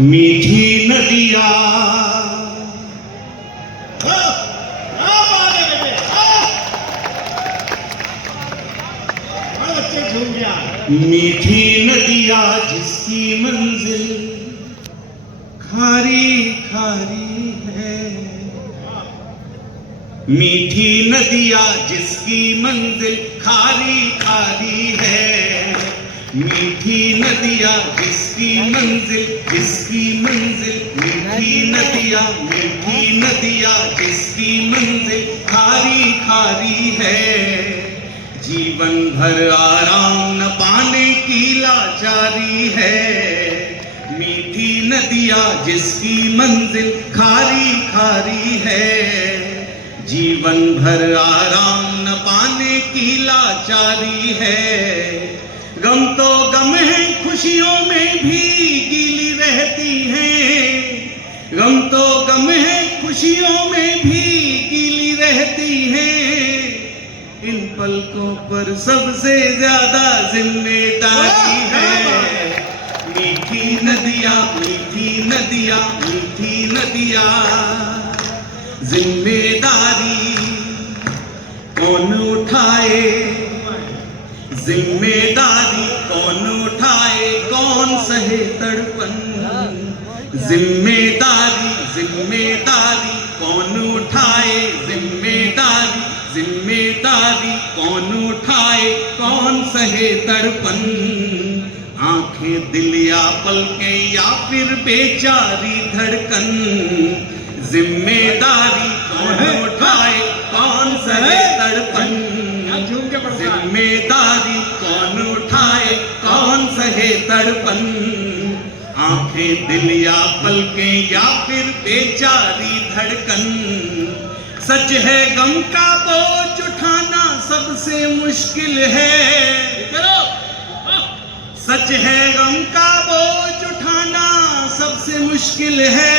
मीठी नदिया मीठी नदिया जिसकी मंजिल खारी खारी है। मीठी नदिया जिसकी मंजिल खारी खारी है। मीठी नदिया जिसकी मंजिल मीठी नदिया जिसकी मंजिल खारी खारी है। जीवन भर आराम न पाने की लाचारी है। मीठी नदिया जिसकी मंजिल खारी खारी है। जीवन भर आराम न पाने की लाचारी है। गम तो गम है खुशियों में भी गीली रहती है। गम तो गम है खुशियों में भी गीली रहती है। इन पलकों पर सबसे ज्यादा जिम्मेदारी है। मीठी नदिया जिम्मेदारी कौन उठाए। जिम्मेदारी कौन उठाए, कौन सहे तड़पन। जिम्मेदारी कौन उठाए। जिम्मेदारी कौन उठाए, कौन सहे तड़पन। आंखें दिल या पलकें या फिर बेचारी धड़कन। जिम्मेदारी कौन उठाए, कौन सहे तड़पन। जिम्मेदारी कौन उठाए, कौन सहे तड़पन। आंखें दिल या पलकें या फिर बेचारी धड़कन। सच है गम का बोझ उठाना सबसे मुश्किल है। सच है गम का बोझ उठाना सबसे मुश्किल है।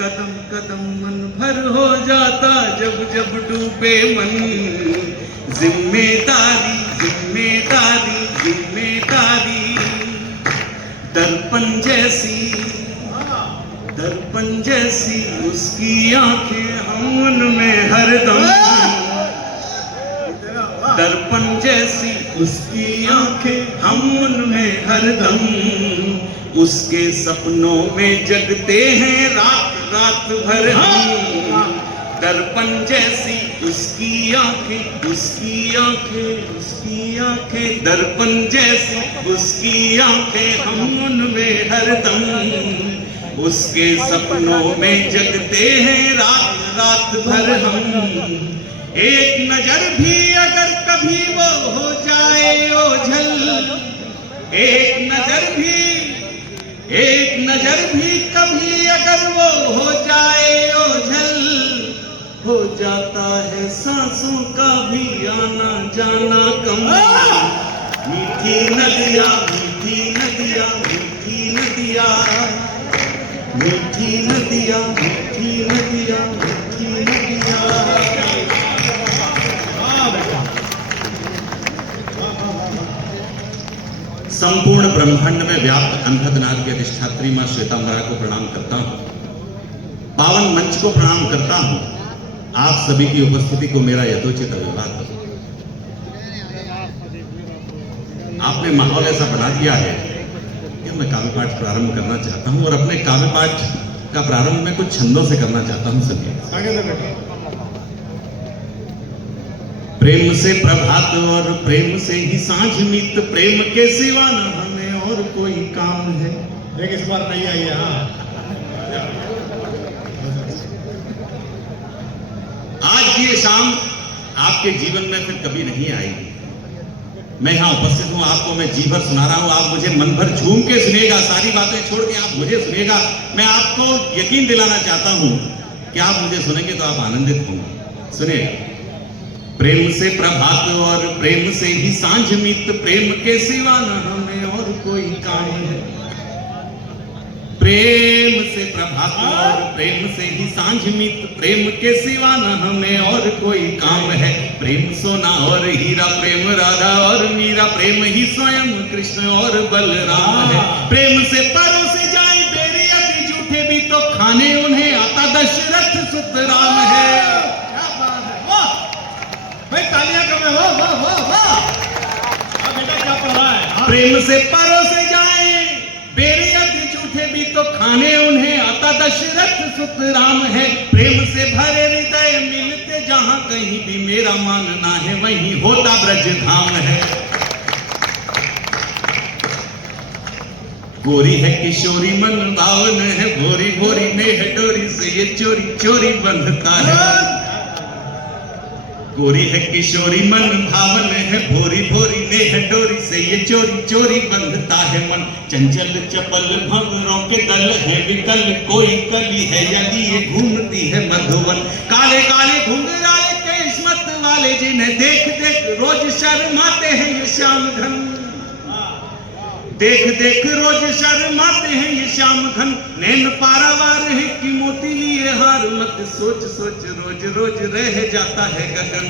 कदम कदम मन भर हो जाता जब जब डूबे मन। जिम्मेदारी दर्पण जैसी उसकी आंखें हम उनमें हरदम। दर्पण जैसी उसकी आंखें हम उनमें हरदम। उसके सपनों में जगते हैं रात रात भर हम। दर्पण जैसी उसकी आंखें दर्पण जैसी उसकी आंखें हम उनमें हरदम। उसके सपनों में जगते हैं रात रात भर हम। एक नजर भी अगर कभी वो हो जाए ओझल। एक नजर भी कभी अगर वो हो जाए ओझल। हो जाता है सांसों का भी आना जाना कम। मीठी नदिया संपूर्ण ब्रह्मांड में व्याप्त अनहदनाद के अधिष्ठात्री मां श्वेतांबरा को प्रणाम करता हूं। पावन मंच को प्रणाम करता हूं। आप सभी की उपस्थिति को मेरा यथोचित अभिवादन। आपने माहौल ऐसा बना दिया है कि मैं काव्य पाठ प्रारंभ करना चाहता हूं और अपने काव्य पाठ का प्रारंभ में कुछ छंदों से करना चाहता हूं सभी। प्रेम से प्रभात और प्रेम से ही सांझ मित। प्रेम के सिवा न हमें और कोई काम है। इस बार नहीं आई है। आज की ये शाम आपके जीवन में फिर कभी नहीं आएगी। मैं यहां उपस्थित हूं, आपको मैं जी भर सुना रहा हूं। आप मुझे मन भर झूम के सुनिएगा, सारी बातें छोड़ के आप मुझे सुनिएगा। मैं आपको यकीन दिलाना चाहता हूं कि आप मुझे सुनेंगे तो आप आनंदित होंगे। सुनिएगा। प्रेम से प्रभात और प्रेम से ही सांझ मित। प्रेम के सिवा न हमें और कोई काम है। प्रेम से प्रभात और प्रेम से ही सांझ मित, प्रेम के सिवा न हमें और कोई काम है। प्रेम सोना और हीरा, प्रेम राधा और मीरा, प्रेम ही स्वयं कृष्ण और बलराम है। प्रेम से परोसे जाए बेरी यदि जूठे भी तो खाने उन्हें आता दशरथ सुत राम है। क्या बात है, वाह भाई, तालियां कर रहे हो, वाह वाह वाह। अब बेटा क्या पढ़ रहा है? हाँ। प्रेम से परोसे जाए बेरी यदि जूठे भी तो खाने उन्हें आता दशरथ सुत राम है। प्रेम से भरे हृदय मिलते जहां कहीं भी मेरा मानना है वहीं होता ब्रज धाम है। गोरी है किशोरी मन भावन है, भोरी भोरी में है डोरी से ये चोरी चोरी बंधता है। गोरी है किशोरी मन भावन है, भोरी भोरी में है डोरी से ये चोरी चोरी बंधता है मन। चंचल चपल भंवरों के दल है विकल, कोई कली है यदि ये घूमती है मधुवन। काले काले घुंघराले किस्मत वाले जिन्हें देख देख रोज शर्माते हैं ये श्याम घन। देख देख रोज शर्माते हैं ये श्याम घन। नैन पारावार है कि मोती लिए हार, मत सोच सोच रोज रोज रह जाता है गगन।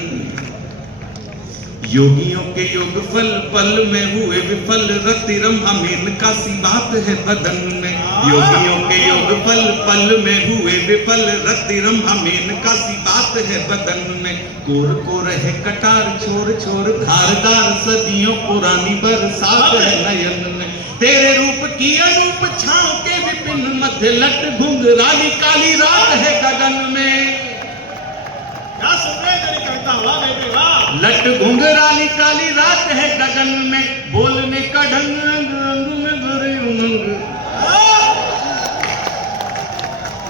योगियों के योग फल पल में हुए विफल, रति रंभा मेनका सी बात है बदन में। योगियों के योग फल पल में हुए विफल, रति रंभा मेनका सी बात है बदन में। कोर को रहे कटार छोर छोर, धारदार सदियों पुरानी बरसात है नयन में। तेरे रूप की अनूप छांव के विपिन मध्य लट घुंघराली काली रात है गगन में। क्या सुन रहे हैं तेरी कविता? वाह बेटे वाह। लट घुंघराली काली रात है गगन में, बोलने का ढंग रंग रंग में भरे उमंग।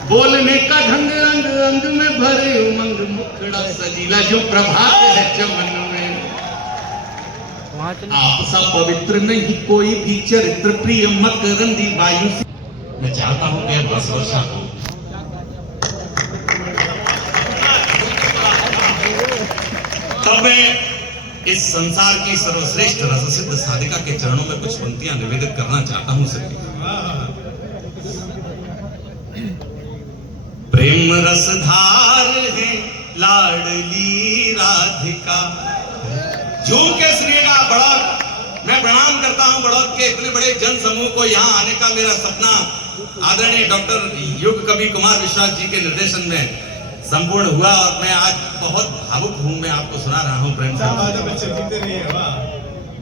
बोलने का ढंग रंग रंग में भरे उमंग, मुखड़ा सजीला जो प्रभात है चमन में। आप सा पवित्र नहीं कोई भी चरित्र, प्रिय मकरंदी वायु से मैं चाहता हूं कि बस वर्षा हो। तब मैं इस संसार की सर्वश्रेष्ठ रससिद्ध साधिका के चरणों में कुछ पंक्तियां निवेदित करना चाहता हूं सभी। प्रेम रसधार है लाडली राधिका, झूम के श्रीगा बड़ौद। मैं प्रणाम करता हूं बड़ौद के इतने बड़े जन समूह को। यहाँ आने का मेरा सपना आदरणीय डॉक्टर युग कवि कुमार विश्वास जी के निर्देशन में संपूर्ण हुआ और मैं आज बहुत भावुक हूं। मैं आपको सुना रहा हूं प्रेम से।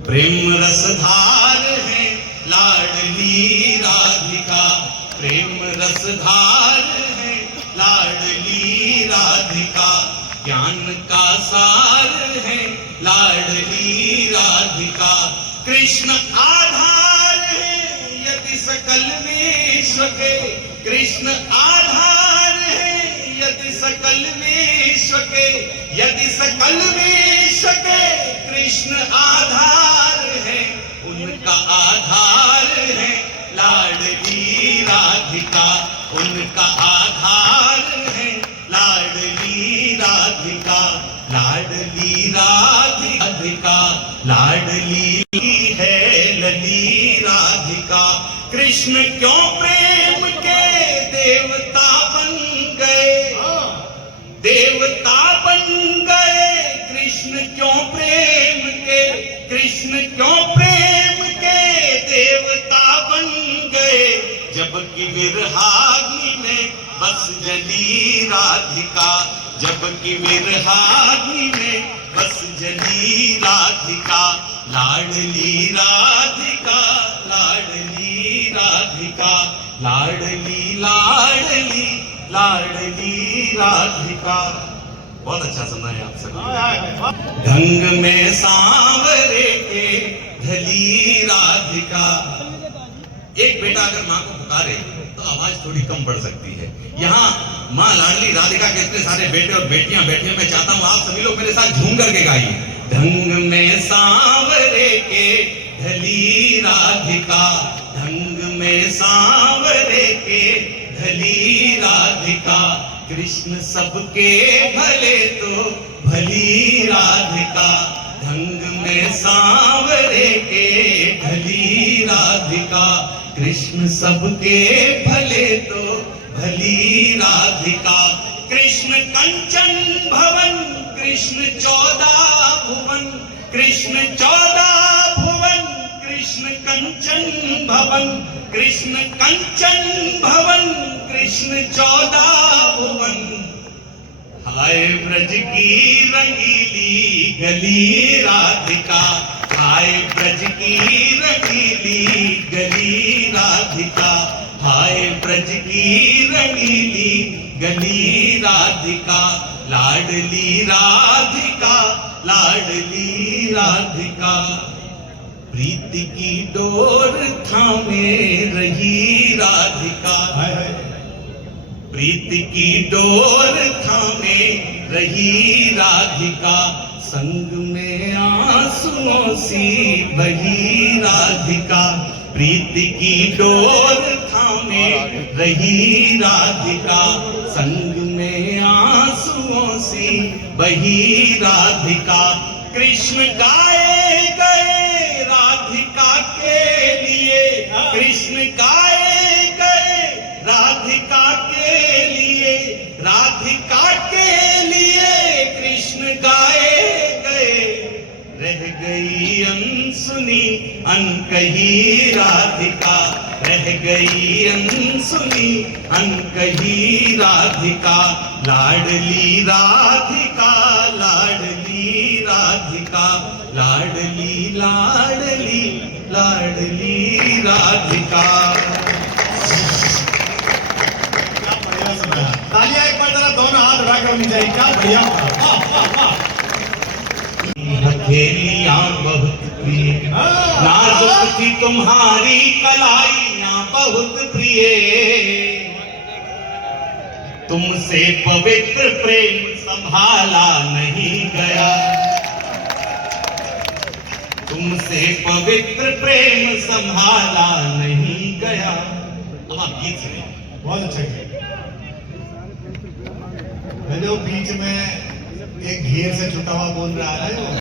प्रेम रसधार है लाडली राधिका, प्रेम रसधार है लाडली राधिका। ज्ञान का सार है लाडली राधिका, कृष्ण आधार है यदि सकल विश्व के। कृष्ण आधार है यदि सकल विश्व के, यदि सकल विश्व के कृष्ण आधार है। उनका आधार है लाडली राधिका, उनका आधार है लाडली राधिका। लाडली राधिका लाडली है लली राधिका। कृष्ण क्यों प्रेम के देवता बन गए, देवता बन गए। कृष्ण क्यों प्रेम के, कृष्ण क्यों प्रेम के देवता बन गए। जबकि विरहाग्नि में बस जली राधिका, जबकि विरहाग्नि में बस जली राधिका। लाडली राधिका लाडली राधिका, लाडली लाडली लाडली राधिका। बहुत अच्छा सुना है आप सभी। ढंग में सांवरे के ढली राधिका। एक बेटा अगर माँ को पुकारे तो आवाज थोड़ी कम पड़ सकती है। यहाँ माँ लाडली राधिका के इतने सारे बेटे और बेटियां बैठे हैं। मैं चाहता हूँ आप सभी लोग मेरे साथ झूम करके गाइए। ढंग में सांवरे के ढली राधिका, ढंग में सांवरे के ढली राधिका। कृष्ण सबके भले तो भली राधिका, ढंग में सांवरे के ढली राधिका, कृष्ण सबके भले तो भली राधिका। कृष्ण कंचन भवन, कृष्ण 14 भुवन, कृष्ण 14 भुवन, कृष्ण कंचन भवन, कृष्ण कंचन भवन, कृष्ण 14 भुवन। हाय ब्रज की रंगीली गली राधिका, हाय ब्रज की रंगीली गली राधिका, हाय ब्रज की रंगीली गली राधिका। लाडली राधिका, लाडली राधिका, प्रीति की डोर थामे रही राधिका, हाय हाय प्रीति की डोर थामे रही राधिका। संग में आंसुओं सी बही राधिका, प्रीति की डोर थामे रही राधिका। संग में आंसुओं सी बही राधिका। कृष्ण गाए गए राधिका के लिए, कृष्ण गाए गए राधिका के लिए, राधिका के लिए कृष्ण गाए गए। रह गई अनसुनी अनकही राधिका, रह गई अनसुनी अनकही राधिका। लाडली राधिका, लाडली राधिका, लाडली लाडली लाडली राधिका। क्या बढ़िया सुनाया। तालियां एक बार जरा दोनों हाथ उठाकर होनी चाहिए। क्या बढ़िया था। वाह वाह वाह। हथेलियां बहुत प्रिय, नाजुक थी तुम्हारी कलाइयां बहुत प्रिय। तुमसे पवित्र प्रेम संभाला नहीं गया, तुमसे पवित्र प्रेम संभाला नहीं गया। अब आप गीत सुनिए। बहुत अच्छा किया। पहले वो बीच में एक घेर से छुटा हुआ बोल रहा है वो